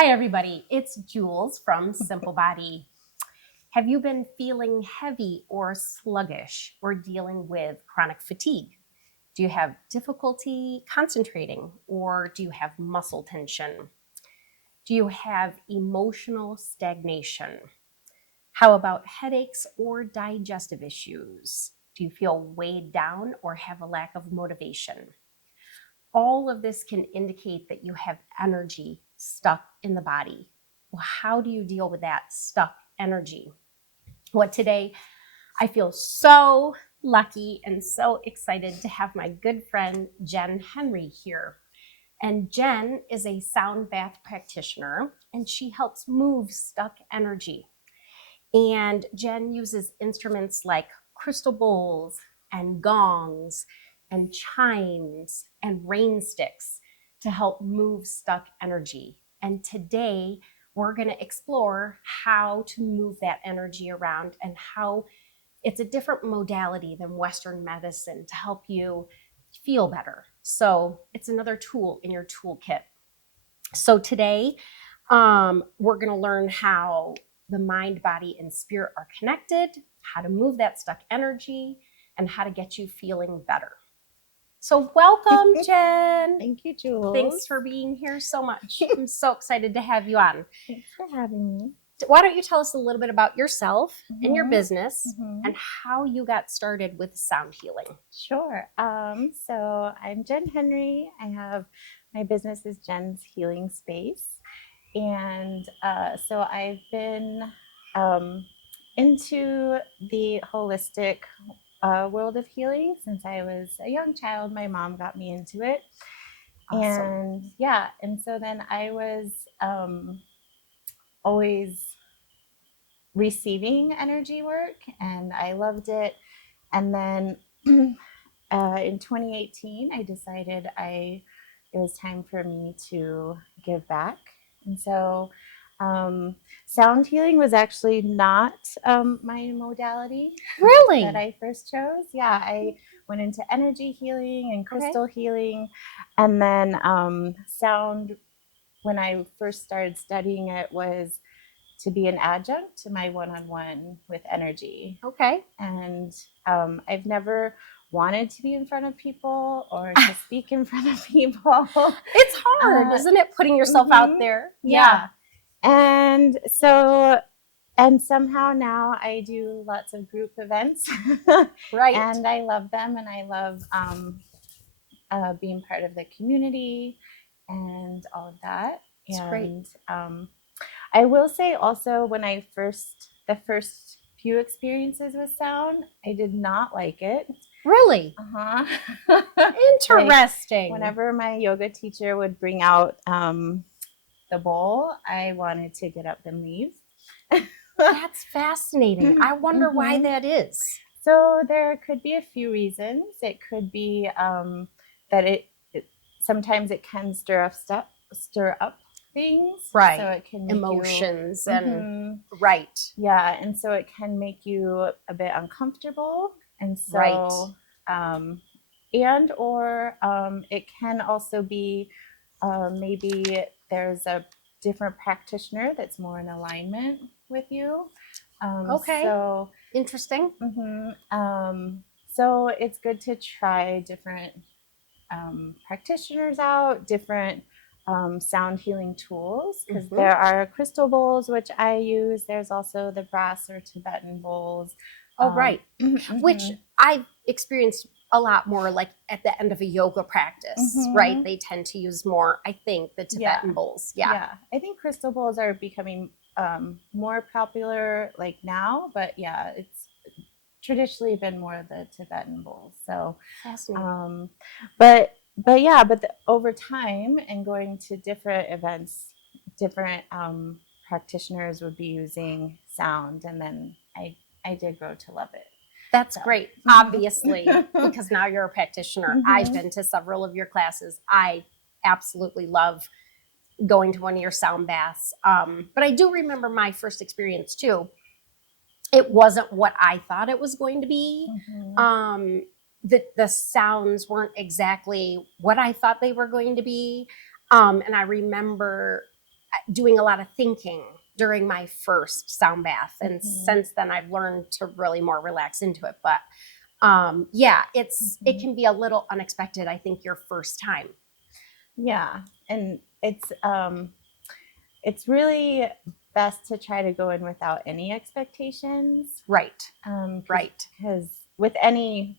Hi, everybody. It's Jules from Simple Body. Have you been feeling heavy or sluggish or dealing with chronic fatigue? Do you have difficulty concentrating or do you have muscle tension? Do you have emotional stagnation? How about headaches or digestive issues? Do you feel weighed down or have a lack of motivation? All of this can indicate that you have energy stuck in the body. Well, how do you deal with that stuck energy? Well, today I feel so lucky and so excited to have my good friend Jenn Henry here. And Jenn is a sound bath practitioner and she helps move stuck energy. And Jenn uses instruments like crystal bowls and gongs and chimes and rain sticks to help move stuck energy. And today we're going to explore how to move that energy around and how it's a different modality than Western medicine to help you feel better. So it's another tool in your toolkit. So today we're going to learn how the mind, body, and spirit are connected, how to move that stuck energy, and how to get you feeling better. So welcome, Jenn. Thank you, Jules. Thanks for being here so much. I'm so excited to have you on. Thanks for having me. Why don't you tell us a little bit about yourself and your business and how you got started with sound healing? Sure. So I'm Jenn Henry. My business is Jenn's Healing Space. And so I've been into the holistic world of healing since I was a young child. My mom got me into it. Awesome. And so then I was always receiving energy work and I loved it. And then in 2018, I decided it was time for me to give back. And so sound healing was actually not my modality. Really? That I first chose. Yeah, I went into energy healing and crystal healing. And then sound, when I first started studying it, was to be an adjunct to my one-on-one with energy. Okay. And I've never wanted to be in front of people or to speak in front of people. It's hard, isn't it? Putting yourself out there. Yeah. And so, and somehow now I do lots of group events. Right. And I love them, and I love being part of the community and all of that. It's great. I will say also, when the first few experiences with sound, I did not like it. Really? Interesting. Like, whenever my yoga teacher would bring out the bowl, I wanted to get up and leave. That's fascinating. I wonder why that is. So there could be a few reasons. It could be that sometimes it can stir up things, right? So it can make emotions and right, yeah, and so it can make you a bit uncomfortable, and so it can also be maybe there's a different practitioner that's more in alignment with you. So interesting. So it's good to try different practitioners out, different sound healing tools, because there are crystal bowls, which I use. There's also the brass or Tibetan bowls. Right. Which I've experienced a lot more like at the end of a yoga practice, right? They tend to use more, I think, the Tibetan bowls. Yeah. I think crystal bowls are becoming more popular like now, but yeah, it's traditionally been more of the Tibetan bowls. So fascinating. But over time and going to different events, different practitioners would be using sound, and then I did grow to love it. That's great, obviously, because now you're a practitioner. I've been to several of your classes. I absolutely love going to one of your sound baths. But I do remember my first experience too. It wasn't what I thought it was going to be. The sounds weren't exactly what I thought they were going to be. And I remember doing a lot of thinking during my first sound bath. And since then I've learned to really more relax into it. But yeah, it can be a little unexpected, I think, your first time. Yeah. And it's really best to try to go in without any expectations. Right. Right. Because with any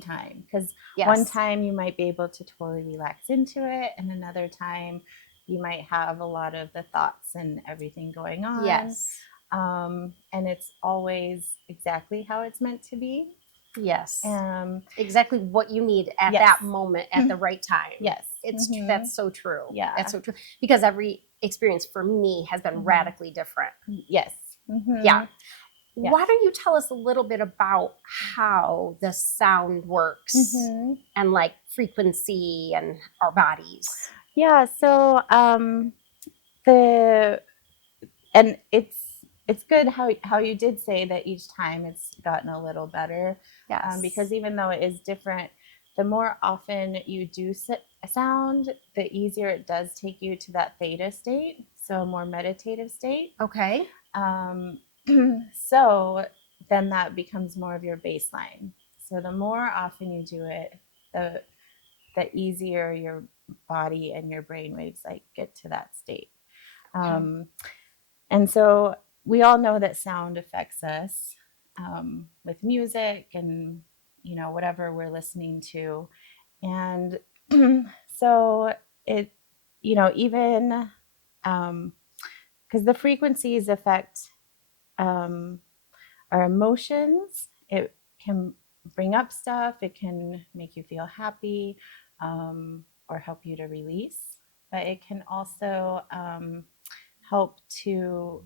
time, because Yes. one time you might be able to totally relax into it, and another time you might have a lot of the thoughts and everything going on. Yes. And it's always exactly how it's meant to be. Yes. Exactly what you need at that moment at the right time. Yes. That's so true. Yeah. That's so true. Because every experience for me has been radically different. Yes. Yeah. Why don't you tell us a little bit about how the sound works and like frequency and our bodies? Yeah. So it's good how you did say that each time it's gotten a little better. Yes. Because even though it is different, the more often you do sound, the easier it does take you to that theta state, so a more meditative state. Okay. So then that becomes more of your baseline. So the more often you do it, the easier your body and your brain waves like get to that state. And so we all know that sound affects us with music and, whatever we're listening to. And so it, even because the frequencies affect our emotions, it can bring up stuff, it can make you feel happy or help you to release, but it can also help to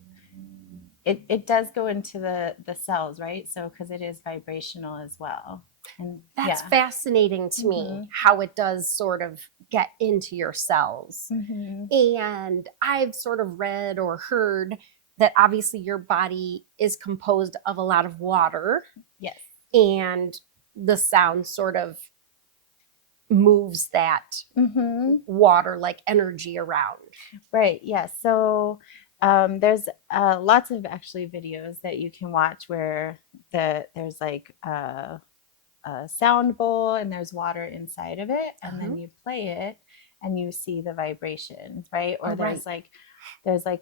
it does go into the cells, right? So because it is vibrational as well. And that's fascinating to me, how it does sort of get into your cells. And I've sort of read or heard that obviously your body is composed of a lot of water. Yes. And the sound sort of moves that water like energy around. Right. Yeah. So there's lots of actually videos that you can watch where there's like a sound bowl and there's water inside of it, and then you play it and you see the vibration, right? Or there's like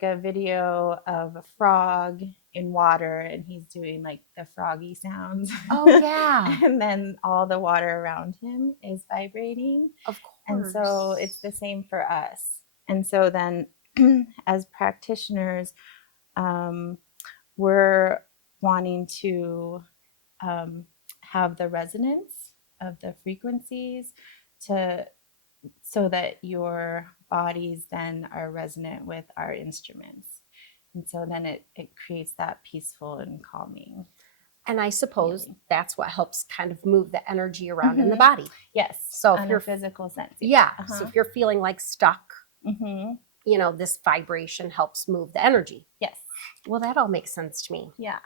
a video of a frog in water and he's doing like the froggy sounds. Oh yeah. And then all the water around him is vibrating. Of course. And so it's the same for us. And so then as practitioners, we're wanting to have the resonance of the frequencies so that your bodies then are resonant with our instruments. And so then it creates that peaceful and calming. And I suppose that's what helps kind of move the energy around in the body. Yes. So if you're physical sense. Yeah. So if you're feeling like stuck, this vibration helps move the energy. Yes. Well, that all makes sense to me. Yeah.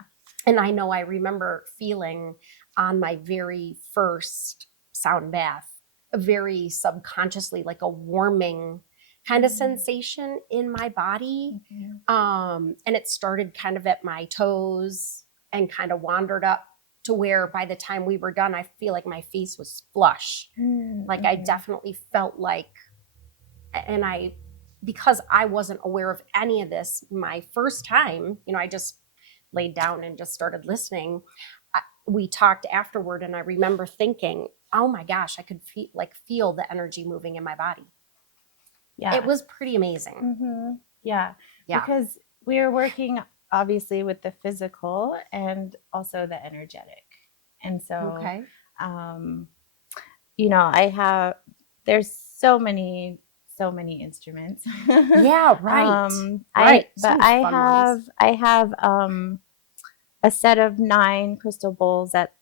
And I know I remember feeling on my very first sound bath, very subconsciously, like a warming kind of sensation in my body. And it started kind of at my toes and kind of wandered up to where by the time we were done, I feel like my face was flush. Like I definitely felt like, and because I wasn't aware of any of this my first time, I just laid down and just started listening. We talked afterward and I remember thinking, oh my gosh, I could feel the energy moving in my body. Yeah. It was pretty amazing. Yeah. Because we were working obviously with the physical and also the energetic. And so, there's so many instruments. Yeah, right. I have a set of 9 crystal bowls at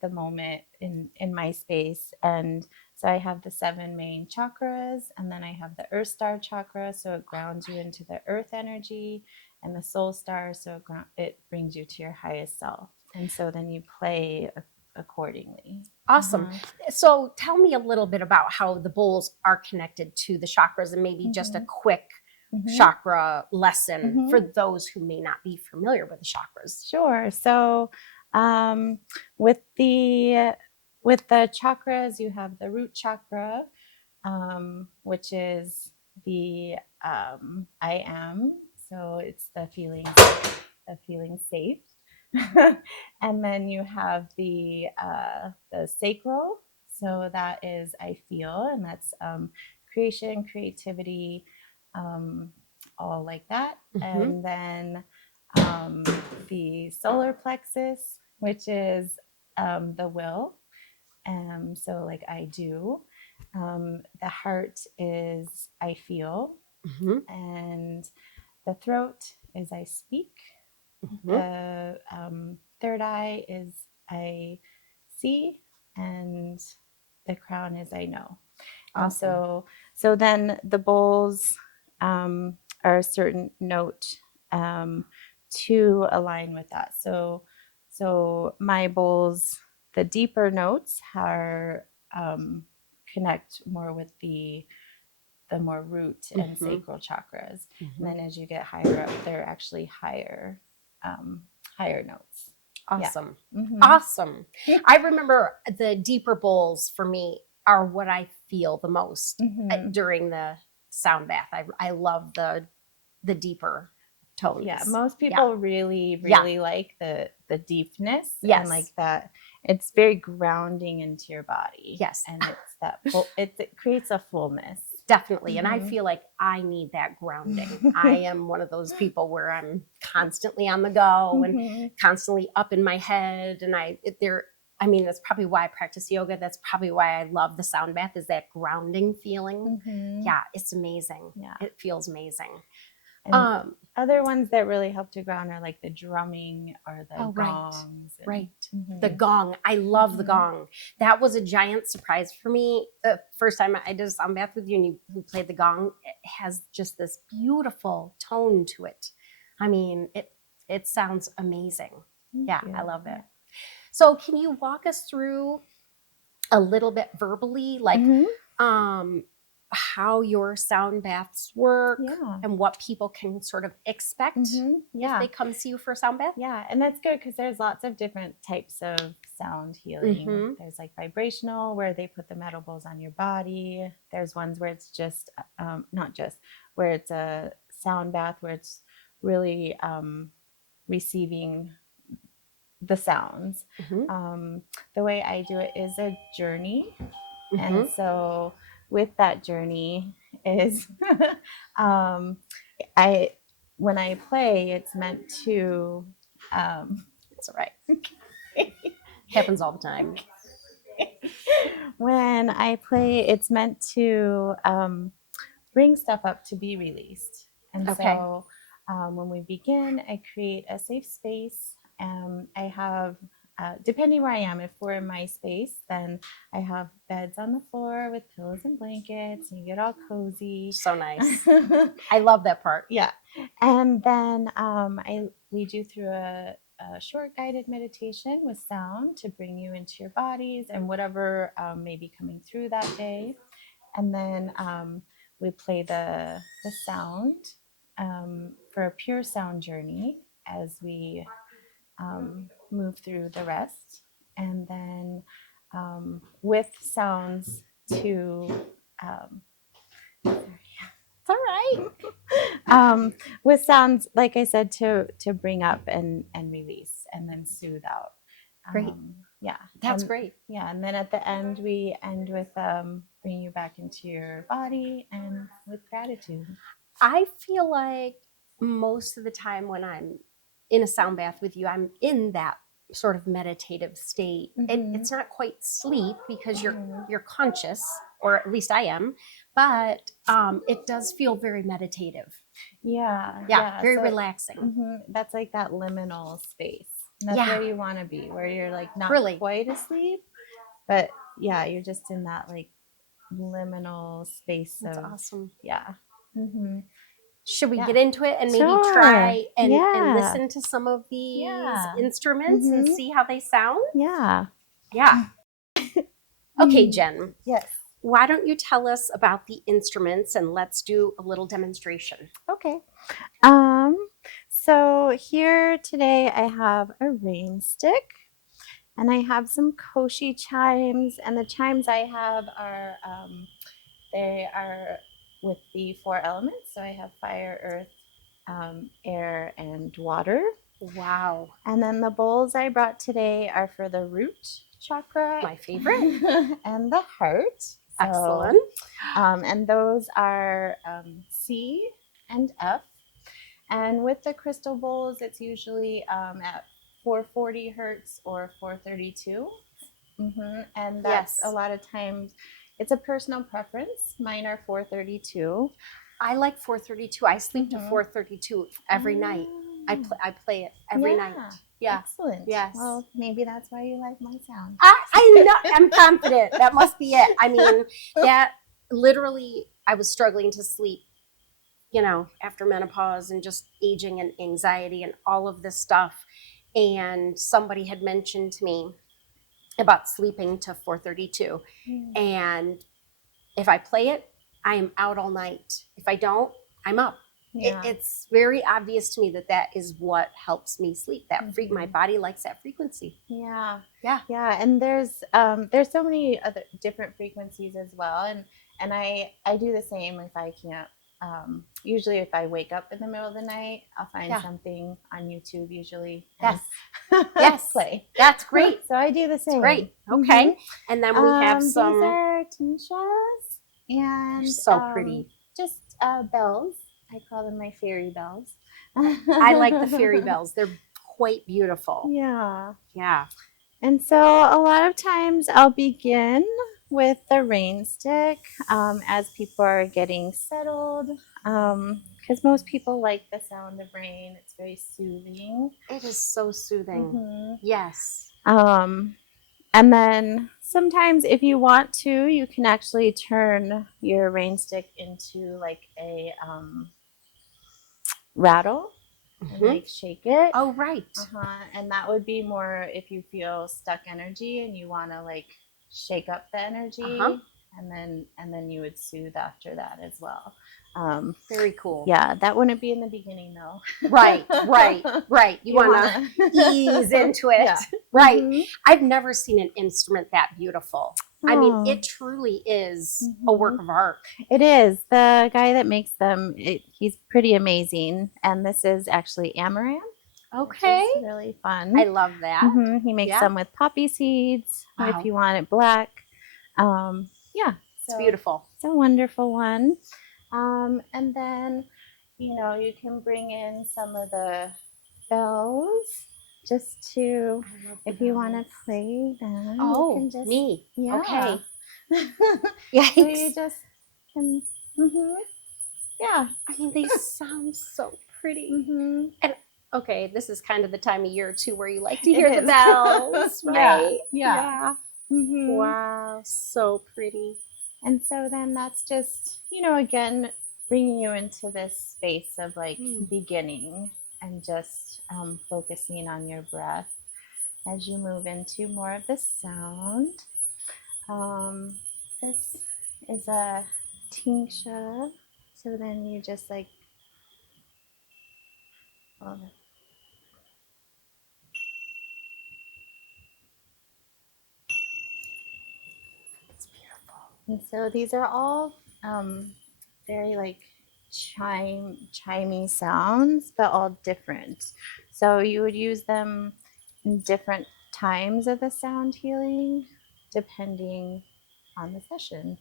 the moment in my space. And so I have the 7 main chakras, and then I have the Earth Star chakra, so it grounds you into the earth energy, and the Soul Star, so it brings you to your highest self. And so then you play accordingly. Awesome. So tell me a little bit about how the bowls are connected to the chakras, and maybe just a quick chakra lesson for Mhm. those who may not be familiar with the chakras? Sure. So, with the chakras, you have the root chakra, which is the I am. So it's the feeling safe. And then you have the sacral. So that is I feel, and that's creation, creativity, um, all like that. And then the solar plexus, which is the will. So like I do. The heart is I feel, and the throat is I speak. The third eye is I see, and the crown is I know. And Awesome. so then the bowls are a certain note to align with that. So my bowls, the deeper notes are connect more with the more root and sacral chakras. And then as you get higher up, they're actually higher notes. Awesome. Yeah. Awesome. I remember the deeper bowls for me are what I feel the most during the sound bath. I love the deeper tones. Yeah, most people really like the deepness and like that. It's very grounding into your body. Yes. And it's that full, it creates a fullness. Definitely. And I feel like I need that grounding. I am one of those people where I'm constantly on the go and constantly up in my head. And that's probably why I practice yoga. That's probably why I love the sound bath, is that grounding feeling. Yeah, it's amazing. Yeah. It feels amazing. And other ones that really help to ground are like the drumming or the gongs. Right. The gong. I love the gong. That was a giant surprise for me. The first time I did a sound bath with you and you played the gong, it has just this beautiful tone to it. I mean, it sounds amazing. Yeah, I love it. So can you walk us through a little bit verbally, like how your sound baths work and what people can sort of expect if they come see you for a sound bath? Yeah, and that's good because there's lots of different types of sound healing. There's like vibrational, where they put the metal bowls on your body. There's ones where it's just, where it's a sound bath, where it's really receiving the sounds. The way I do it is a journey. And so with that journey is when I play, it's meant to it's all right. Happens all the time. When I play, it's meant to bring stuff up to be released. And so when we begin, I create a safe space. I have, depending where I am, if we're in my space, then I have beds on the floor with pillows and blankets, and you get all cozy. So nice. I love that part. Yeah. And then I lead you through a short guided meditation with sound to bring you into your bodies and whatever may be coming through that day. And then we play the sound for a pure sound journey as we move through the rest. And then with sounds to it's all right. With sounds, like I said, to bring up and release and then soothe out. Great. Yeah. That's great. Yeah. And then at the end, we end with bringing you back into your body and with gratitude. I feel like most of the time when I'm in a sound bath with you, I'm in that sort of meditative state. It's not quite sleep because you're conscious, or at least I am, but it does feel very meditative. Yeah. Very relaxing. That's like that liminal space. That's where you want to be, where you're like not quite asleep, but you're just in that like liminal space. That's awesome. Yeah. Should we get into it and maybe try and listen to some of these instruments and see how they sound? Yeah. Okay, Jen. Yes. why don't you tell us about the instruments and let's do a little demonstration. Okay. So here today I have a rain stick, and I have some koshi chimes, and the chimes I have are they are with the 4 elements. So I have fire, earth, air, and water. Wow. And then the bowls I brought today are for the root chakra, My favorite. and the heart. Excellent. And those are C and F. And with the crystal bowls, it's usually at 440 hertz or 432. And that's Yes. a lot of times, it's a personal preference. Mine are 432. I like 432. I sleep to 432 every night. I play it every night. Yeah. Excellent. Yes. Well, maybe that's why you like my sound. I know. I'm confident. That must be it. I mean, that literally, I was struggling to sleep, you know, after menopause and just aging and anxiety and all of this stuff. And somebody had mentioned to me about sleeping to 432. And if I play it, I am out all night. If I don't, I'm up. Yeah. It's very obvious to me that that is what helps me sleep. That my body likes that frequency. Yeah. Yeah. Yeah. And there's so many other different frequencies as well. And I do the same if I can't. Usually if I wake up in the middle of the night, I'll find something on YouTube usually. Yes. Yes. Play. That's great. So I do the same. Great. Okay. And then we have some. These are tingsha's, and They're so pretty. Just bells. I call them my fairy bells. I like the fairy bells. They're quite beautiful. Yeah. Yeah. And so a lot of times I'll begin with the rain stick as people are getting settled, because most people like the sound of rain. It's very soothing. It is so soothing. Yes. And then sometimes if you want to, you can actually turn your rain stick into like a rattle and like shake it. Oh, right. And that would be more if you feel stuck energy and you want to like shake up the energy, and then you would soothe after that as well. Very cool. Yeah, that wouldn't be in the beginning though. Right. You want to ease into it. Yeah. Right. I've never seen an instrument that beautiful. I mean, it truly is a work of art. It is. The guy that makes them, he's pretty amazing. And this is actually amaranth. Okay. Which is really fun. I love that. He makes them with poppy seeds if you want it black. Yeah. It's beautiful. It's a wonderful one. And then, you know, you can bring in some of the bells just to, if you want to play them. Oh, you can just, me. Yeah. Okay. Yikes. So you just can, yeah. I mean, they sound so pretty. And okay, this is kind of the time of year too where you like to hear the bells, right? Yeah. Wow, so pretty. And so then that's just, you know, again, bringing you into this space of like beginning and just focusing on your breath as you move into more of the sound. This is a tingsha. So then you just like, It's beautiful. And so these are all very like chimey sounds, but all different. So you would use them in different times of the sound healing, depending on the session.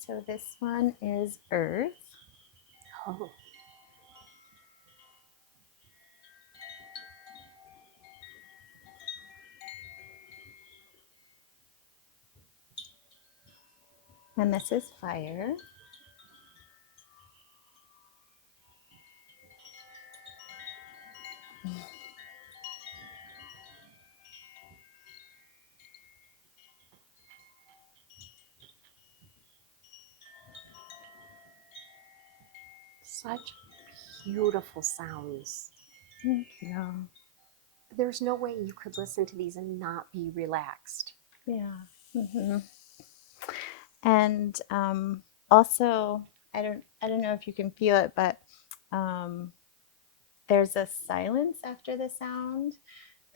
So this one is earth. Oh. And this is fire. Such beautiful sounds. Thank you. There's no way you could listen to these and not be relaxed. Yeah. And also, I don't know if you can feel it, but there's a silence after the sound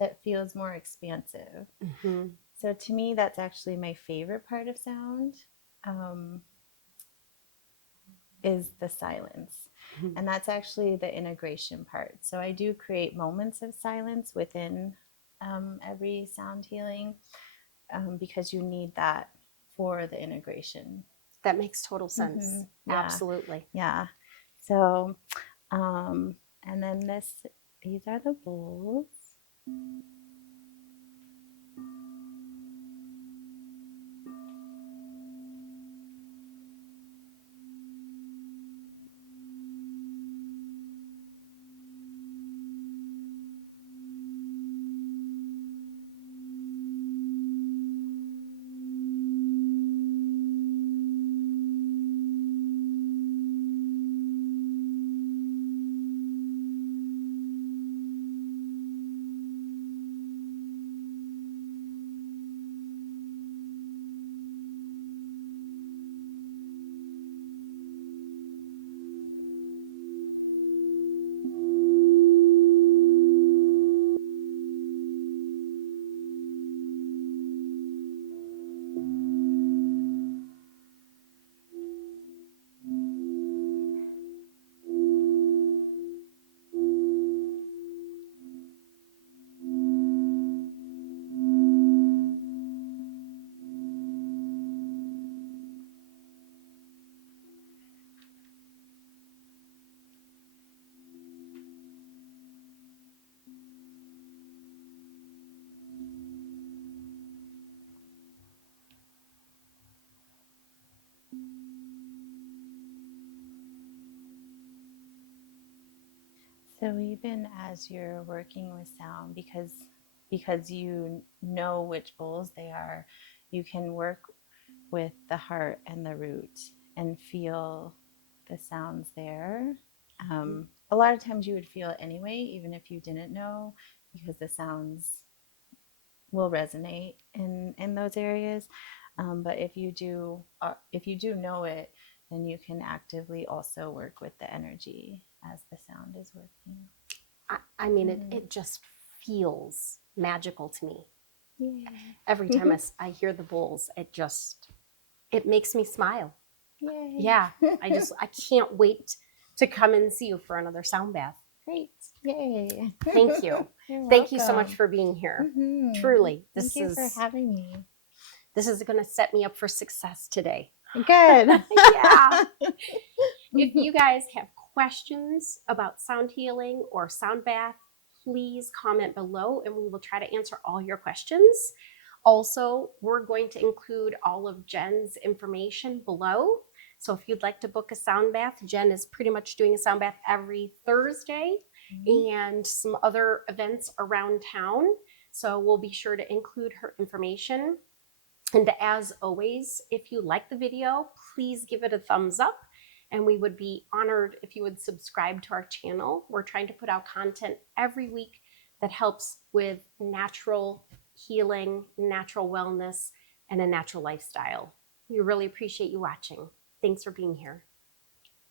that feels more expansive. Mm-hmm. So to me, that's actually my favorite part of sound, um, is the silence. Mm-hmm. And that's actually the integration part. So I do create moments of silence within every sound healing, because you need that for the integration. That makes total sense. Yeah, Absolutely. yeah. So, and then these are the bowls. So even as you're working with sound, because you know which bowls they are, you can work with the heart and the root and feel the sounds there. A lot of times you would feel it anyway, even if you didn't know, because the sounds will resonate in those areas. But if you do know it, then you can actively also work with the energy as the sound is working. I mean, it just feels magical to me. Yay. Every time I hear the bowls, it makes me smile. Yay. Yeah, I can't wait to come and see you for another sound bath. Great. Yay. Thank you. You're Thank you so much welcome. for being here. Mhm. Truly, Thank you for having me. this is going to set me up for success today. Good. Yeah. If you guys have questions about sound healing or sound bath, please comment below and we will try to answer all your questions. Also, we're going to include all of Jenn's information below. So if you'd like to book a sound bath, Jenn is pretty much doing a sound bath every Thursday and some other events around town. So we'll be sure to include her information. And as always, if you like the video, please give it a thumbs up. And we would be honored if you would subscribe to our channel. We're trying to put out content every week that helps with natural healing, natural wellness, and a natural lifestyle. We really appreciate you watching. Thanks for being here.